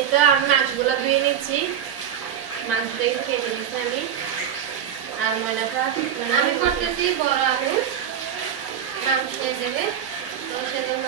এটা আমি মাছগুলো ধুয়ে নিচ্ছি, মাছটা একটু কেটে নিচ্ছি আমি। আর ময়নাটা আমি করতেছি বড় আলু মাংস দেবে, তো সেজন্য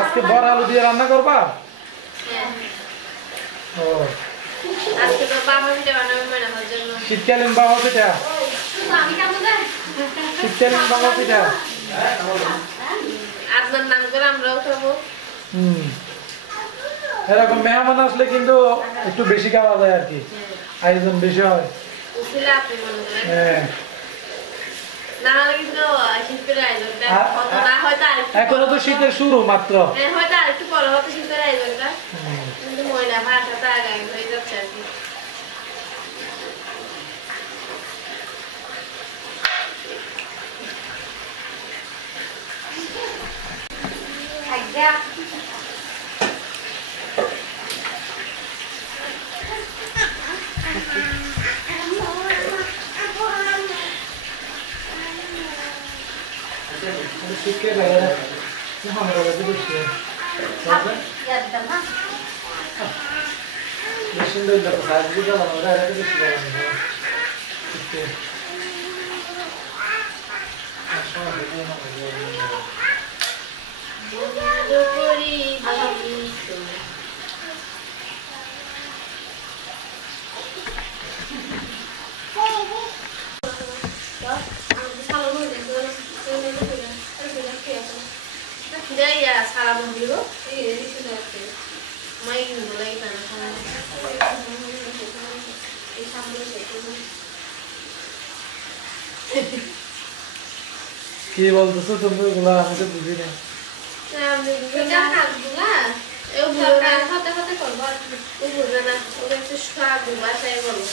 আজকে বড় আলু দিয়ে রান্না করবা? হ্যাঁ, ও আজকে তো বাবা পিঠা বানাবে ময়নার জন্য। শীতকালীন বাবা পিঠা, আমি কেমন যাই শীতকালীন বাবা পিঠা। আপনার নাম করে আমরাও খাবো। এরকম মেহমান আসলে কিন্তু একটু বেশি খাওয়া যায় আর কি, আয়োজন বেশি হয়। বুঝলে আপনি মনে করেন হ্যাঁ, না হলে কিন্তু শীতের আয়োজনটা হতো না, হয়তো আরেকটু এখনো তো শীতের শুরু মাত্র। হ্যাঁ, হয়তো আরেকটু পরে হতো শীতের আয়োজনটা, কিন্তু ময়না ভাষাটা আগামী হয়ে যাচ্ছে আর কি। সারা মন্দির মাই বলাই কি বলতেছো তুমি ওগুলা? আমি তো বুঝি না। বাসায় বলো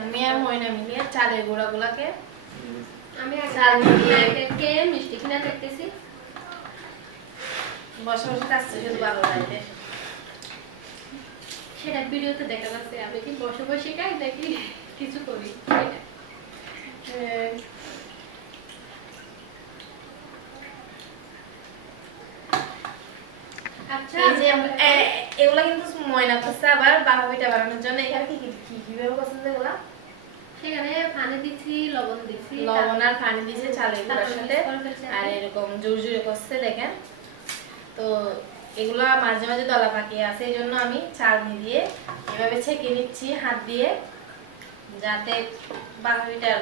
আমি আর ময়না মিলিয়ে চালের গুঁড়া গুলাকে আমি মিষ্টি কিনা দেখতেছি, বসে বসে কাছে শুধু ভালো লাগে। সেটা ভিডিওতে দেখা যাচ্ছে। আমি কি বসে বসে খাই নাকি কিছু করি? আচ্ছা, এই যে এগুলা কিন্তু ময়না করছে আবার বাবা পিঠা বানানোর জন্য। এখানে কি কি কিভাবে পছন্দ এগুলা? সেখানে পানি দিচ্ছি, লবণ দিচ্ছি, লবণ আর পানি দিয়েছে চালের গুঁড়ার সাথে, আর এরকম জোর জোরে করছে দেখেন। তো এগুলা মাঝে মাঝে দলা পাকিয়ে আছে, এই জন্য আমি চালনি দিয়ে এভাবে ছেঁকে নিচ্ছি হাত দিয়ে, যাতে বাবা পিঠার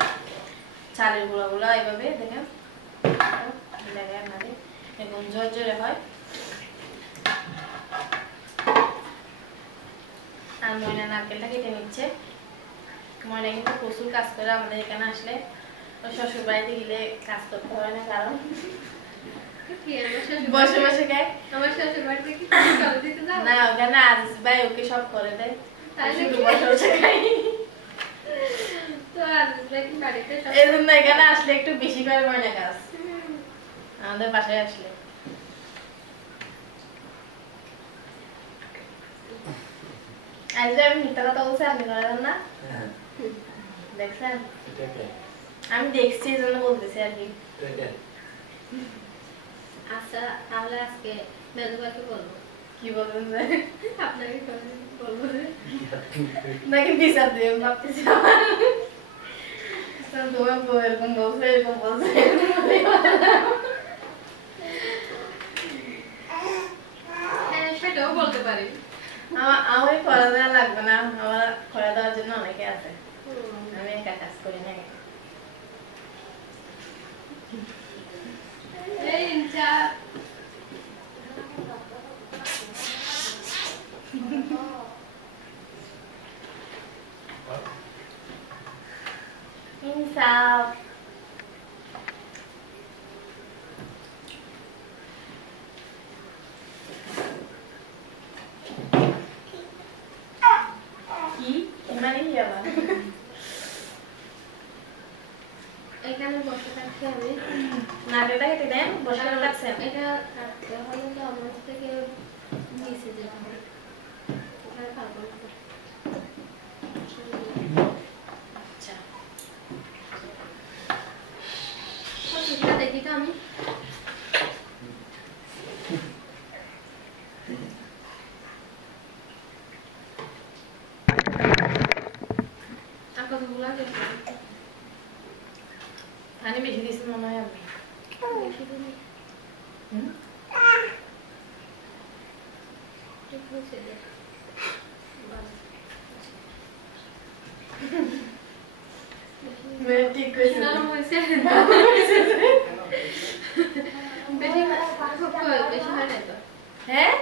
চালের গুঁড়াগুলো এভাবে দেখেন এরকম জোর জোরে হয়। আর ময়না নারকেলটা কেটে নিচ্ছে। ময়না কিন্তু প্রচুর কাজ করে, আমাদের এখানে আসলে শ্বশুর বাড়িতে গেলে কাজ করতে হয় না, কারণ বসে বসে খায়। আমার শ্বশুর বাড়িতে কি করে দিতে যাও না, ওখানে আজিজ ভাই ওকে সব করে দেয়, শুধু বসে বসে খাই। তো আজিজ ভাই কি বাড়িতে সব এই জন্য এখানে আসলে একটু বেশি করে ময়না কাজ আমাদের বাসায় আসলে। আজ আমি মিথ্যা কথা বলছি, আপনি করেন না? দেখছেন, আমি দেখছি এই জন্য বলতেছি আর কি। আচ্ছা, তাহলে আজকে মেজবাকে বলবো। কি বলবেন যে আপনাকে বলবো নাকি বিচার দেব ভাবতেছি। তোমার বউ এরকম বলছে, এরকম বলছে, হ্যাঁ, সেটাও বলতে পারি। আমার খরা দেওয়া লাগবে না, আমার খরা দেওয়ার জন্য অনেকে আছে, আমি একা কাজ করি না। ইনসাফ। কি মানে কি আবার? এখানে বসে থাকতে হবে। নারকেলটা কেটে দেন, বসে রাখছেন। এটা কাটতে হলে তো আমার থেকে নিচে যেতে হবে। এটা খাবো না। আচ্ছা এটা দেখি তো আমি। আর কতগুলো আছে? পানি বেশি দিয়েছি মনে হয় আমি। বেশি দিন হুম? ঠিক হয়েছে যে। বাস। মেয়ে ঠিক করেছে। নরম হয়েছে। বেশি বেশি হয় না তো। হ্যাঁ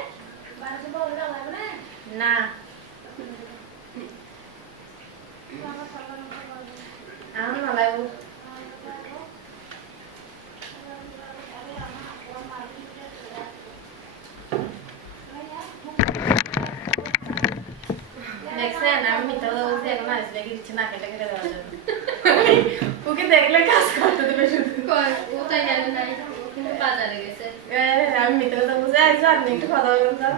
না আমি না লাগবো। দেখছেন আমি মিথ্যা কথা বলছি, এখন আসলে কি দিচ্ছে না কেটে কেটে দেওয়ার জন্য। ওকে দেখলে কাজ করতে দেবে শুধু। ও তাই জানে না, ও কিন্তু বাজারে গেছে। আমি মিথ্যা কথা বলছি, আচ্ছা আপনি একটু কথা বলুন তো,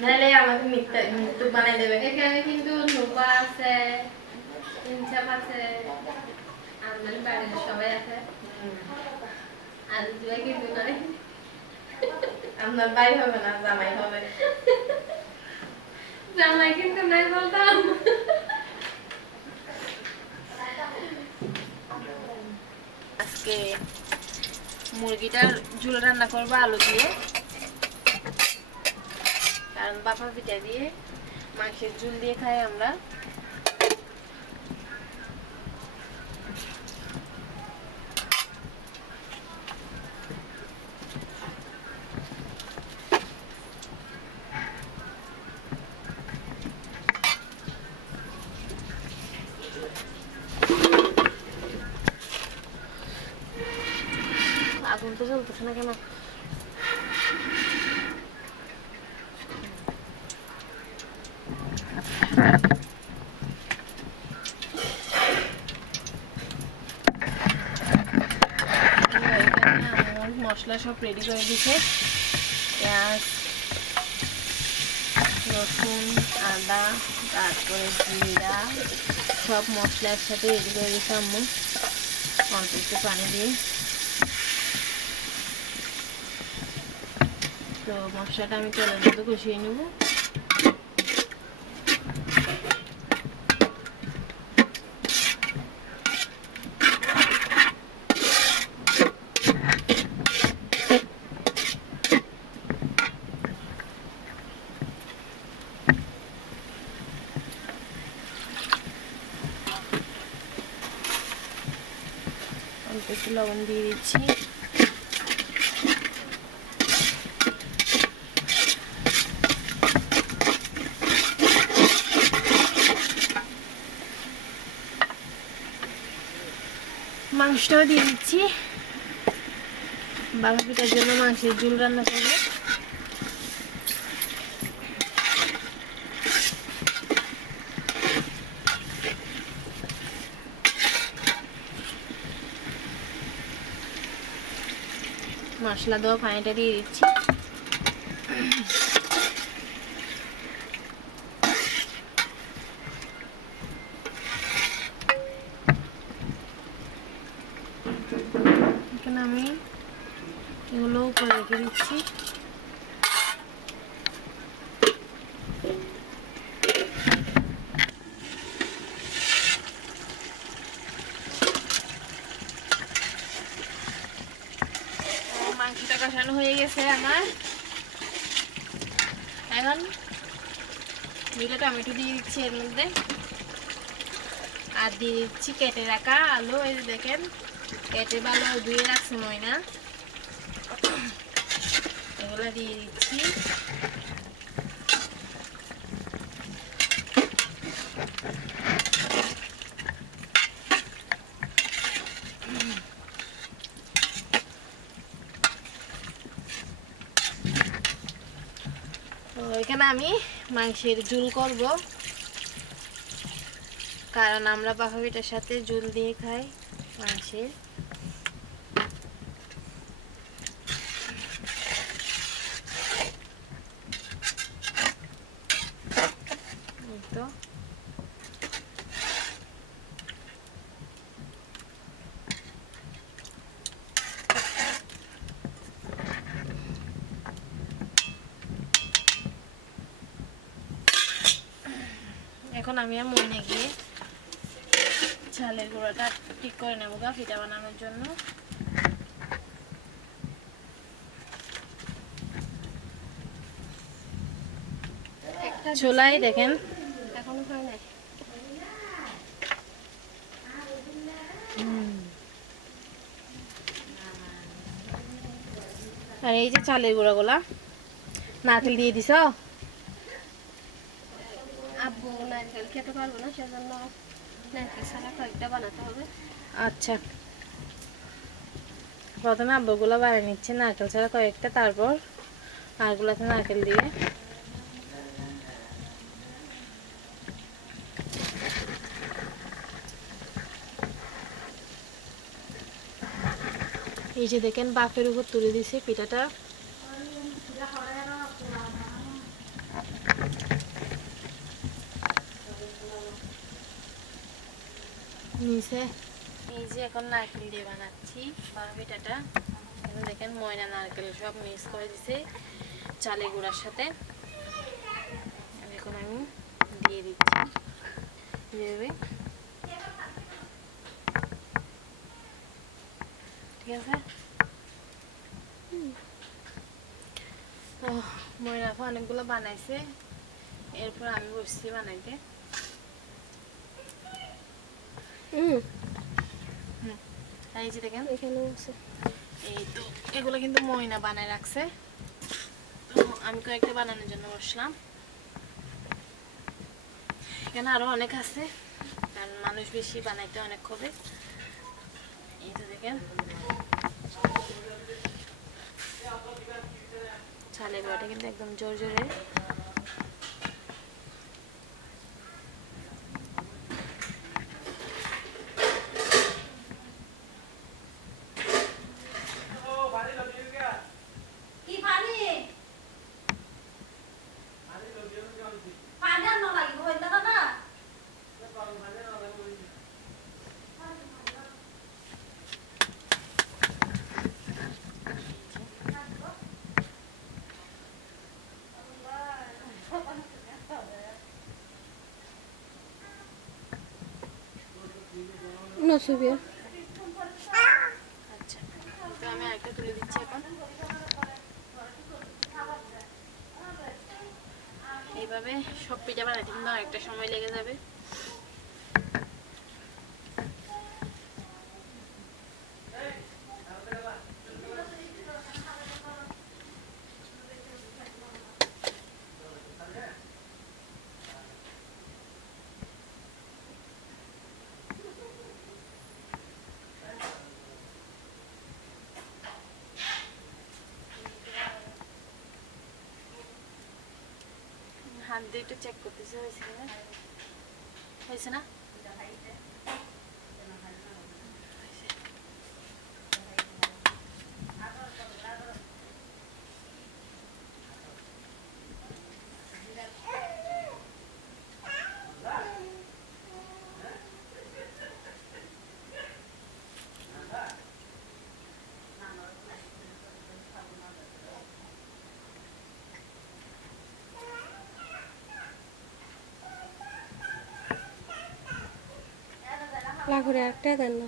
নাহলে আমাকে মৃত্যু বানাই দেবে। এখানে কিন্তু নোপা আছে, ইনসাফ আছে, আমাদের বাড়ির সবাই আছে। আর দুই কিন্তু নাই। আপনার ভাই হবে না, জামাই হবে। জামাই কিন্তু নাই বলতাম। আজকে মুরগিটার ঝোল রান্না করবো আলু দিয়ে, কারণ বাপা পিঠা দিয়ে মাংসের ঝোল দিয়ে খাই আমরা। আগুন তো জ্বলতেছে না কেন? মশলা সব রেডি করে দিছে, পেঁয়াজ, রসুন, আদা, তারপরে জিরা, সব মশলা একসাথে রেডি করে দিছে আম্মু অল্প একটু পানি দিয়ে। তো মশলাটা আমি তেলের মধ্যে কষিয়ে নেব। অল্প একটু লবণ দিয়ে দিচ্ছি। মাংসটাও দিয়ে দিচ্ছি, বাবা পিঠার জন্য মাংসের ঝোল রান্না করবো। মশলা দেওয়া পানিটা দিয়ে দিচ্ছি। এখানে আমি এগুলো উপরে রেখে দিচ্ছি। মাংসটা কষানো হয়ে গেছে আমার। এখন দুটো টমেটো দিয়ে দিচ্ছি এর মধ্যে, আর দিয়ে দিচ্ছি কেটে রাখা আলু। এই যে দেখেন কেটে ভালো ধুয়ে রাখছি ময়না, এগুলো দিয়ে দিচ্ছি। তো এখানে আমি মাংসের ঝোল করব, কারণ আমরা বাফা পিঠার সাথে ঝোল দিয়ে খাই মাংসের। আমি আর মনে গিয়ে চালের গুঁড়াটা ঠিক করে নেবো গা পিঠা বানানোর জন্য। ছোলাই দেখেন এখনো হয় নাই। আর এই যে চালের গুঁড়াগুলা নারকেল দিয়ে দিছ। আব্বু নারকেল খেতে পারবো না, সেজন্য নারকেল ছাড়া কয়েকটা বানাতে হবে। আচ্ছা, প্রথমে আব্বুগুলো বানিয়ে নিচ্ছে নারকেল ছাড়া কয়েকটা, তারপর আরগুলাতে নারকেল দিয়ে। এই যে দেখেন বাফের উপর তুলে দিছে পিঠাটা। নিচে এই যে এখন নারকেল দিয়ে বানাচ্ছি পিঠাটা। এখন দেখেন ময়না নারকেল সব মিক্স করে দিছে চালের গুঁড়ার সাথে। এখন আমি দিয়ে দিচ্ছি এইভাবে, ঠিক আছে। তো ময়না অনেকগুলো বানাইছে, এরপর আমি বসছি বানাইতে। এই যে দেখেন এখানেও আছে। এই তো এগুলো কিন্তু ময়না বানায় রাখছে, তো আমি কয়েকটা বানানোর জন্য বসলাম। এখানে আরো অনেক আছে, কারণ মানুষ বেশি বানাইতে অনেক হবে। এই তো দেখেন চালের গুঁড়াটা কিন্তু একদম জোর জোরে। নসুবিয়া। আচ্ছা, তো আমি আরেকটা তুলে দিচ্ছি এখন। এইভাবে সব পিঠা বানাইতে কিন্তু অনেকটা সময় লেগে যাবে। হাত দিয়ে একটু চেক করতেছে হয়েছে কিনা, হয়েছে না? লাঘুরে একটা দেন না।